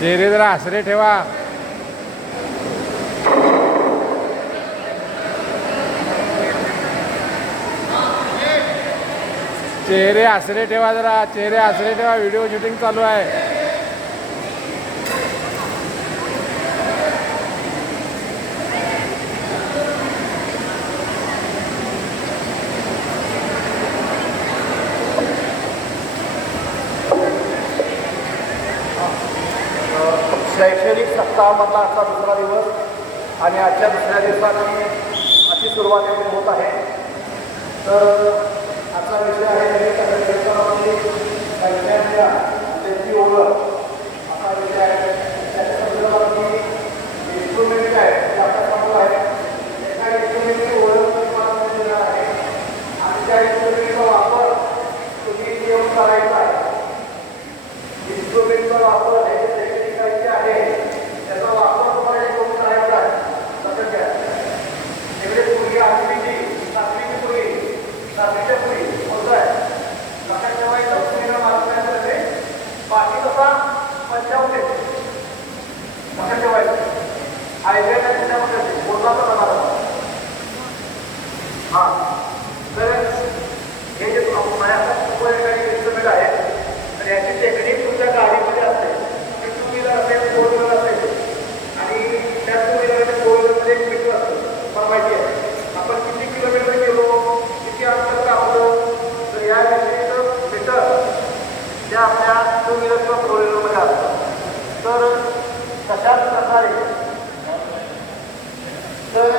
चेहरे जरा आसरे ठेवा. चेहरे आसरे ठेवा जरा. चेहरे आसरे ठेवा. व्हिडिओ शूटिंग चालू आहे. शैक्षणिक सप्ताहामधला आजचा दुसरा दिवस आणि आजच्या दुसऱ्या दिवसाची अशी सुरुवात होत आहे. तर आजचा विषय आहे साहित्याच्या त्यांची ओळख असा विषय आहे. त्याच्या संदर्भातली इन्स्ट्रुमेंट जे आहेत ते आपल्यासमोर आहेत. एका इन्स्ट्रुमेंटची ओळख तुम्हाला देणार आहे आणि त्या इन्स्ट्रुमेंटचा वापर तुम्ही येऊन करायचा आहे. इन्स्ट्रुमेंटचा वापर आहे त्याचा वापर तुम्हाला करून करायचा आहे. लक्षात घ्या. एवढे पूर्वी सातवीची पूर्वी सातवीच्या पूर्वी होत आहे. लक्षात ठेवायचं पूर्वीला मार्गदर्शनामध्ये बाकी कसा पंचावन्न लक्षात ठेवायचं. आयबीआय त्याच्यामध्ये बोलताचा प्रकार हां. तर हे जे माझ्या इन्स्ट्रुमेंट आहे तर याची टेक्निक तुमच्या गाडीमध्ये असते. टू व्हीलर असेल, फोर व्हीलर असेल आणि त्या टू व्हीलरमध्ये फोर व्हीलरमध्ये एक मीटर असतं. मला माहिती आहे आपण किती किलोमीटर गेलो, किती अंतर लावलं, तर या विषयीचं मीटर त्या आपल्या टू व्हीलर किंवा फोर व्हीलरमध्ये असतं. तर तशाच प्रकारे तर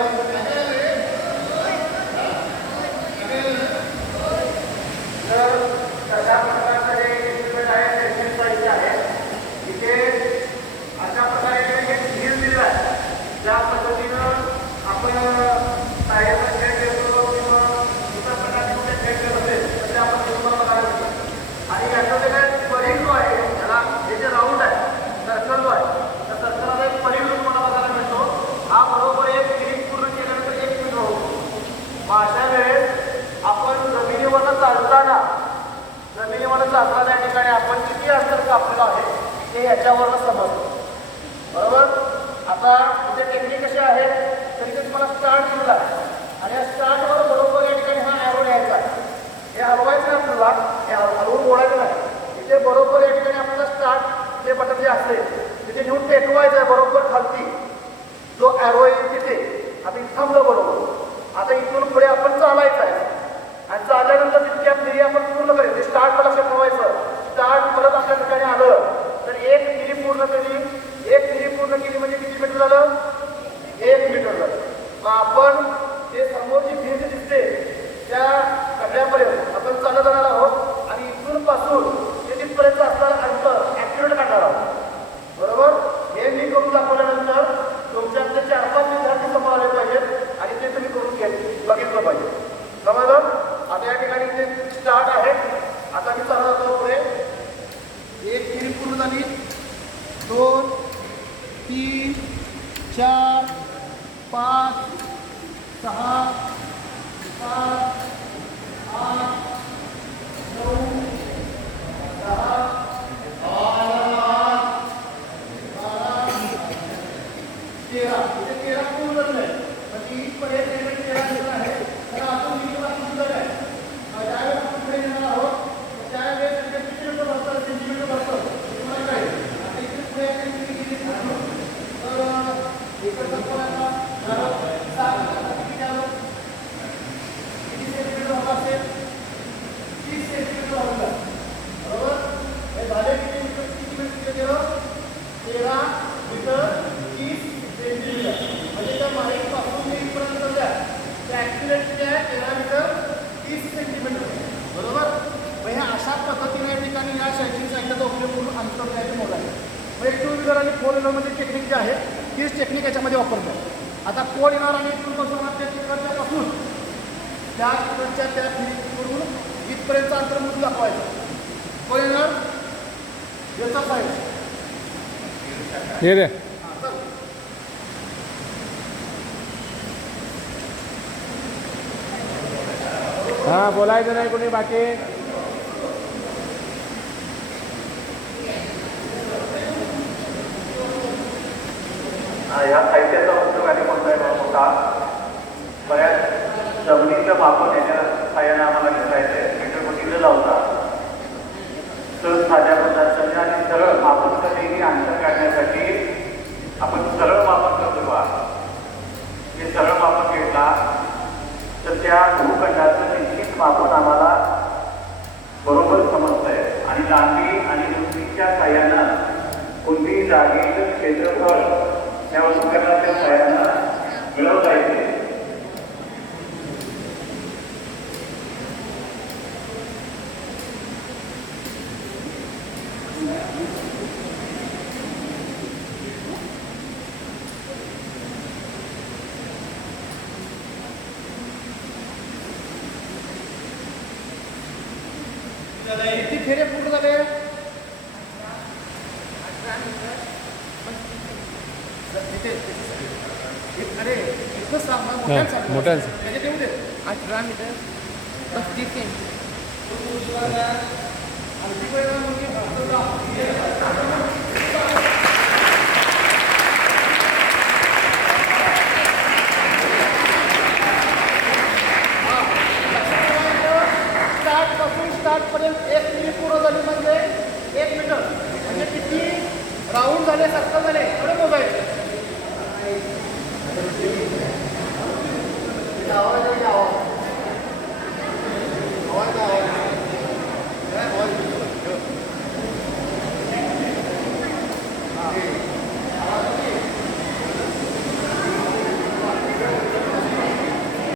तशा प्रकारचं जे इन्स्ट्रुमेंट आहे ते साहित्य आहे. इथे अशा प्रकारे एक व्हील दिलेला आहे. ज्या पद्धतीनं आपण टायरचा खेळ खेळतो किंवा इतर प्रकारचे कुठे खेळ खेळत असेल तर ते आपण तुम्हाला बघायला मिळतो. आणि याचं जे काय परिघ जो आहे त्याला हे जे राऊंड आहे सर्कल जो आहे त्या सर्कलला एक परिघ तुम्हाला बघायला मिळतो. हा बरोबर एक क्लिक पूर्ण केल्यानंतर एक मीटर होतो. मग अशा वेळेस आपण जमिनीवरनं चालताना या ठिकाणी आपण किती अंतर कापलेलं आहे हे याच्यावरच समजतो. बरोबर. आता इथे टेक्निक कशी आहे तर इथे तुम्हाला स्टार्ट दिलेला आहे आणि या स्टार्टवर बरोबर या ठिकाणी हा ॲरो लिहायचा आहे. हे हलवायचं आहे आपल्याला, हे हलवून ओढायचं नाही. इथे बरोबर या ठिकाणी आपल्याला स्टार्ट जे बटन जे असते तिथे नेऊन टेकवायचं आहे बरोबर खालती. जो ॲरो आहे तिथे आम्ही थांबलो बरोबर. आता इथून पुढे आपण चालायचं आहे आणि चालल्यानंतर तितक्या फेरी आपण पूर्ण करायची. स्टार्ट लक्षात ठेवायचं. स्टार्ट परत आपल्या ठिकाणी आलं तर एक फेरी पूर्ण केली. एक फेरी पूर्ण केली म्हणजे किती मीटर झालं? 1 मीटर झालं. मग आपण ते समोरची भिंत दिसते त्या कड्यापर्यंत आपण चालत जाणार आहोत आणि इथून पासून ते तिथपर्यंत असणारं अंतर ॲक्युरेट काढणार आहोत. बरोबर. हे मी करून दाखवल्यानंतर तुमच्याकडे 4-5 विद्यार्थी समोर आले पाहिजेत आणि ते तुम्ही करून बघितलं पाहिजे. समजलं. आता या ठिकाणी ते स्टार्ट आहे. आता मी चालत जातो पुढे. एक फेरी पूर्ण झाली. 2, 3, 4, 5, 6, 7, 8, 9, 10, 11, 13. इथे 13 पूर्ण झालं आहे. म्हणजे इथपर्यंत 13 आहे. तर आपण सुद्धा आहे. ज्यावेळेस आपण पुढे येणार आहोत त्यावेळेस किती मीटर बसतं, सेंटीमीटर बसतं तुम्हाला काय. आता इथे पुढे तर एकच आपल्याला 7 किती आलं, किती सेंटीमीटर होत असेल? 30 सेंटीमीटर होता. बरोबर. हे झाले किती मीटर? किती मीटर गेलं? 13 मीटर 30 सेंटीमीटर. म्हणजे त्या माईकपासून इथपर्यंत द्या त्या ॲक्युरेट जे आहे 13 मीटर 30 सेंटीमीटर. बरोबर. मग ह्या अशा पद्धतीने या ठिकाणी या शैक्षणिक साहित्याचा उपयोग करून अंतर द्यायचं मोजायचं. म्हणजे टू व्हीलर आणि फोर व्हीलरमध्ये टेक्निक जे आहे तीच टेक्निक याच्यामध्ये वापरतात. आता कोण येणार आणि इथून पासून आपल्या तिकडच्यापासून त्या तिकडच्या त्या फिरीकडून इथपर्यंत अंतर मोजून दाखवायचं. कोण येणार? याचा साहेब ये रे हां बोलायचं नाही कोणी बाकी या साहित्याचा उपयोग आणि कोणता आहे मोठा बऱ्याच जमिनीचं मापन याच्या साह्यानं आम्हाला घेता येते मीटर कुठे लावता तर साध्या पदार्थांच्या आणि सरळ मापन कधीही अंतर काढण्यासाठी आपण सरळ मापन करतो बा हे सरळ मापन घेतला तर त्या भूखंडाचं निश्चित मापन आम्हाला बरोबर समजतंय आणि लांबी आणि रुंदीच्या साह्यानं कोणतीही जागेचं क्षेत्रफळ या उपकरणाच्या साह्यानं मिळवता येते किती फेरे पूर्ण झाले अरे इथं सांग मोठ्यांचं त्याच्यात येऊ दे 18 मीटर 35 इंच स्टार्टपर्यंत 1 मिनिट पूर्ण झाली म्हणजे 1 मीटर म्हणजे किती राऊंड झाले सर्कल झाले एवढे मोजायचे